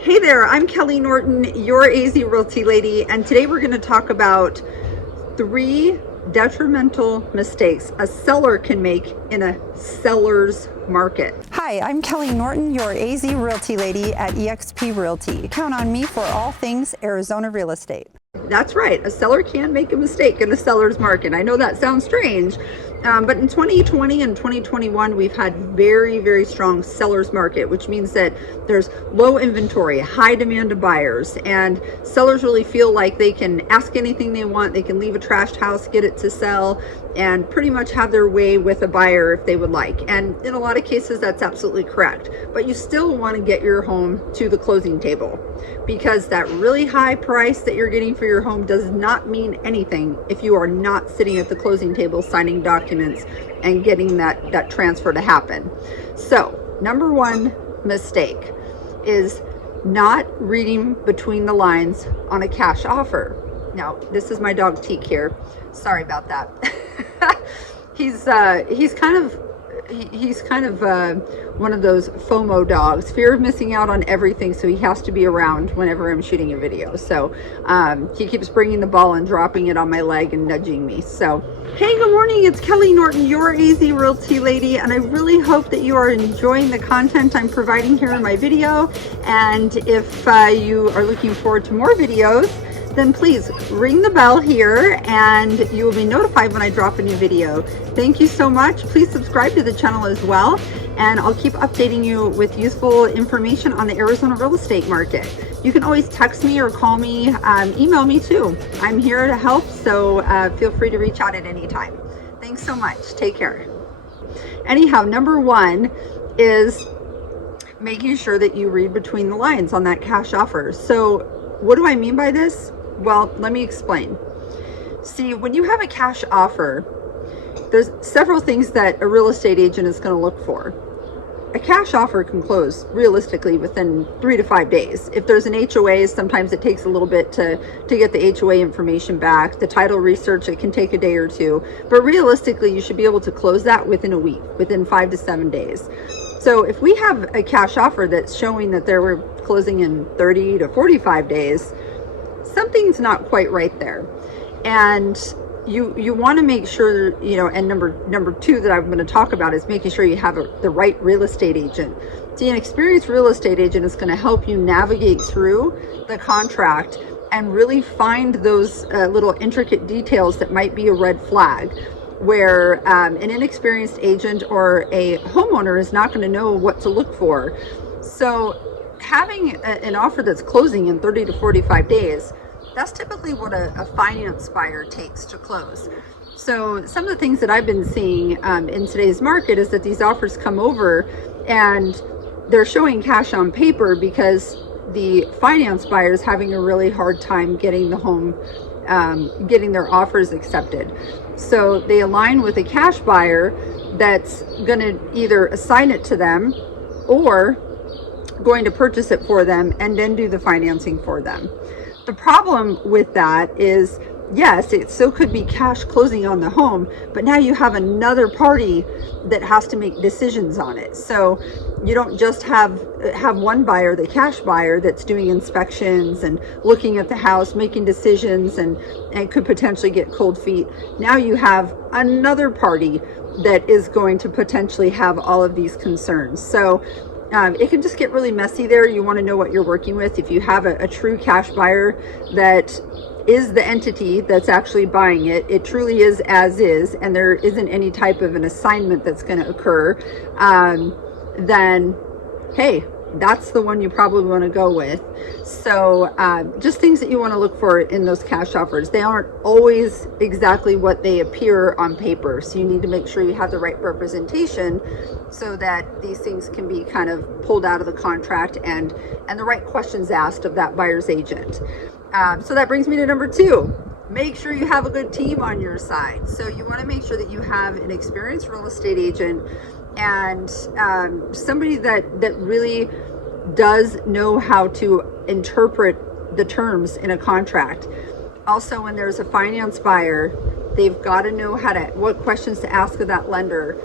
Hey there, I'm Kelley Norton, your AZ Realty lady, and today we're going to talk about 3 detrimental mistakes a seller can make in a seller's market. Hi, I'm Kelley Norton, your AZ Realty lady at EXP Realty. Count on me for all things Arizona real estate. That's right, a seller can make a mistake in a seller's market. I know that sounds strange, but in 2020 and 2021, we've had very strong seller's market, which means that there's low inventory, high demand of buyers, and sellers really feel like they can ask anything they want. They can leave a trashed house, get it to sell, and pretty much have their way with a buyer if they would like. And in a lot of cases, that's absolutely correct. But you still want to get your home to the closing table, because that really high price that you're getting for your home does not mean anything if you are not sitting at the closing table signing documents and getting that transfer to happen. So, number 1 mistake is not reading between the lines on a cash offer. Now, this is my dog Teak here. Sorry about that. He's kind of one of those FOMO dogs, fear of missing out on everything, so he has to be around whenever I'm shooting a video. So he keeps bringing the ball and dropping it on my leg and nudging me. So hey, good morning, it's Kelley Norton, your AZ Realty lady, and I really hope that you are enjoying the content I'm providing here in my video. And if you are looking forward to more videos, then please ring the bell here and you will be notified when I drop a new video. Thank you so much. Please subscribe to the channel as well, and I'll keep updating you with useful information on the Arizona real estate market. You can always text me or call me, email me too. I'm here to help, so feel free to reach out at any time. Thanks so much. Take care. Anyhow, number 1 is making sure that you read between the lines on that cash offer. So what do I mean by this? Well, let me explain. See, when you have a cash offer, there's several things that a real estate agent is going to look for. A cash offer can close realistically within 3 to 5 days. If there's an HOA, sometimes it takes a little bit to get the HOA information back. The title research, it can take a day or 2. But realistically, you should be able to close that within a week, within 5 to 7 days. So if we have a cash offer that's showing that they were closing in 30 to 45 days, something's not quite right there. And you want to make sure, and number 2 that I'm going to talk about is making sure you have the right real estate agent. See, an experienced real estate agent is going to help you navigate through the contract and really find those little intricate details that might be a red flag, where an inexperienced agent or a homeowner is not going to know what to look for. So having an offer that's closing in 30 to 45 days, that's typically what a finance buyer takes to close. So some of the things that I've been seeing in today's market is that these offers come over and they're showing cash on paper because the finance buyer is having a really hard time getting the home, getting their offers accepted. So they align with a cash buyer that's going to either assign it to them or going to purchase it for them and then do the financing for them. The problem with that is, yes, it still could be cash closing on the home, but now you have another party that has to make decisions on it. So you don't just have one buyer, the cash buyer, that's doing inspections and looking at the house, making decisions, and could potentially get cold feet. Now you have another party that is going to potentially have all of these concerns. So it can just get really messy there. You want to know what you're working with. If you have a true cash buyer that is the entity that's actually buying it, it truly is as is, and there isn't any type of an assignment that's going to occur, then hey, that's the one you probably want to go with. So just things that you want to look for in those cash offers. They aren't always exactly what they appear on paper, so you need to make sure you have the right representation so that these things can be kind of pulled out of the contract and the right questions asked of that buyer's agent. So that brings me to number 2. Make sure you have a good team on your side. So you want to make sure that you have an experienced real estate agent and somebody that really does know how to interpret the terms in a contract. Also, when there's a finance buyer, they've got to know what questions to ask of that lender.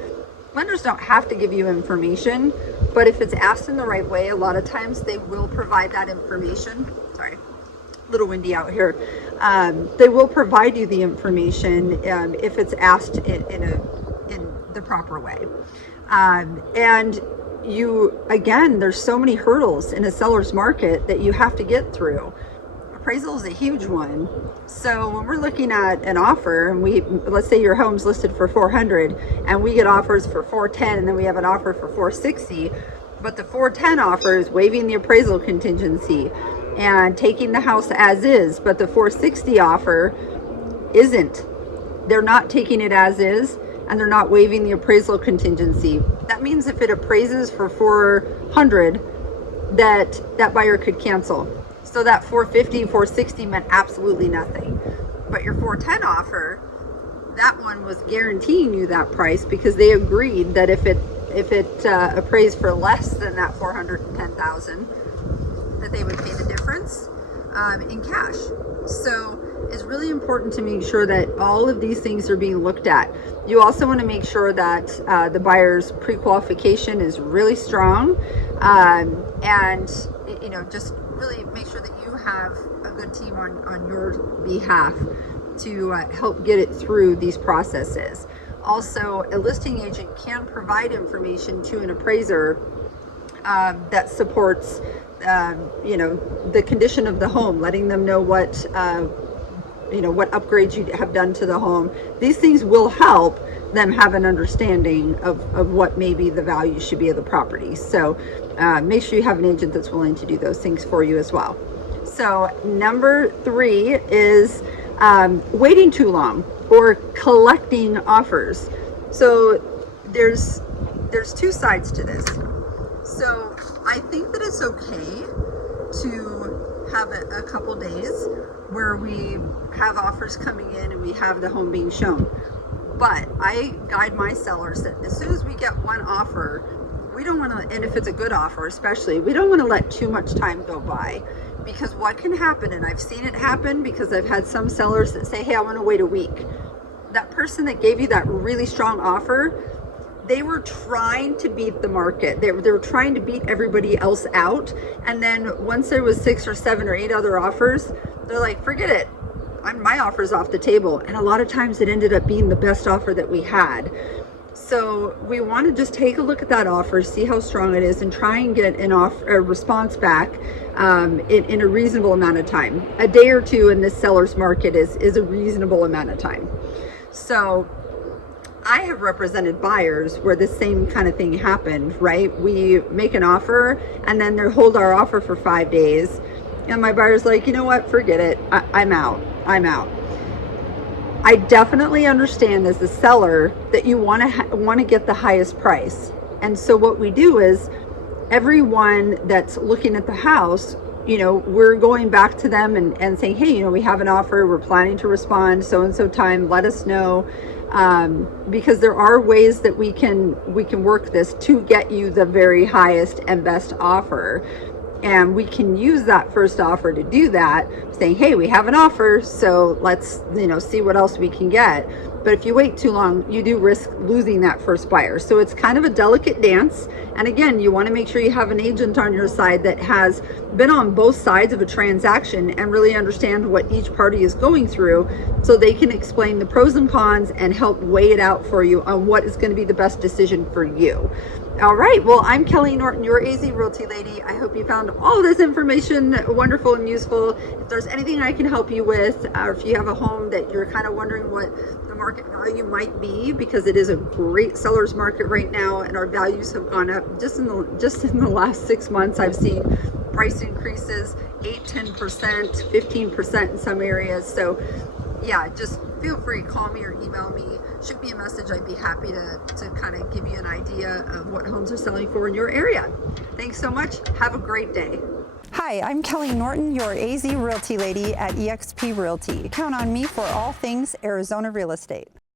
Lenders don't have to give you information, But if it's asked in the right way, a lot of times they will provide that information. Sorry, a little windy out here. They will provide you the information if it's asked in the proper way. And again, there's so many hurdles in a seller's market that you have to get through. Appraisal is a huge one. So when we're looking at an offer, and let's say your home's listed for 400 and we get offers for 410, and then we have an offer for 460, but the 410 offer is waiving the appraisal contingency and taking the house as is, but the 460 offer isn't. They're not taking it as is, and they're not waiving the appraisal contingency. That means if it appraises for 400, that buyer could cancel. So that 450, 460 meant absolutely nothing. But your 410 offer, that one was guaranteeing you that price because they agreed that if it appraised for less than that 410,000, that they would pay the difference in cash. So it's really important to make sure that all of these things are being looked at. You also want to make sure that the buyer's pre-qualification is really strong, and just really make sure that you have a good team on your behalf to help get it through these processes. Also, a listing agent can provide information to an appraiser that supports the condition of the home, letting them know what upgrades you have done to the home. These things will help them have an understanding of what maybe the value should be of the property. So make sure you have an agent that's willing to do those things for you as well. So number 3 is waiting too long or collecting offers. So there's 2 sides to this. So I think that it's okay to have a couple days where we have offers coming in and we have the home being shown. But I guide my sellers that as soon as we get one offer, we don't want to, and if it's a good offer especially, we don't want to let too much time go by, because what can happen, and I've seen it happen because I've had some sellers that say, hey, I want to wait a week. That person that gave you that really strong offer, they were trying to beat the market. They were trying to beat everybody else out. And then once there was 6 or 7 or 8 other offers, they're like, forget it. My offer's off the table. And a lot of times it ended up being the best offer that we had. So we want to just take a look at that offer, see how strong it is, and try and get a response back in a reasonable amount of time. A day or 2 in this seller's market is a reasonable amount of time. So I have represented buyers where the same kind of thing happened, right? We make an offer and then they hold our offer for 5 days. And my buyer's like, you know what, forget it. I'm out. I definitely understand as a seller that you want to get the highest price. And so what we do is everyone that's looking at the house, we're going back to them and saying, hey, we have an offer. We're planning to respond so-and-so time. Let us know. Because there are ways that we can work this to get you the very highest and best offer. And we can use that first offer to do that, saying, hey, we have an offer, so let's see what else we can get. But if you wait too long, you do risk losing that first buyer. So it's kind of a delicate dance. And again, you want to make sure you have an agent on your side that has been on both sides of a transaction and really understand what each party is going through, so they can explain the pros and cons and help weigh it out for you on what is going to be the best decision for you. All right, well, I'm Kelley Norton, your AZ Realty lady. I hope you found all this information wonderful and useful. If there's anything I can help you with, or if you have a home that you're kind of wondering what the market value might be, because it is a great seller's market right now and our values have gone up just in the last 6 months. I've seen price increases 8-10%, 15% in some areas. So yeah, just feel free, call me or email me, shoot me a message. I'd be happy to kind of give you an idea of what homes are selling for in your area. Thanks so much. Have a great day. Hi, I'm Kelley Norton, your AZ Realty lady at EXP Realty. Count on me for all things Arizona real estate.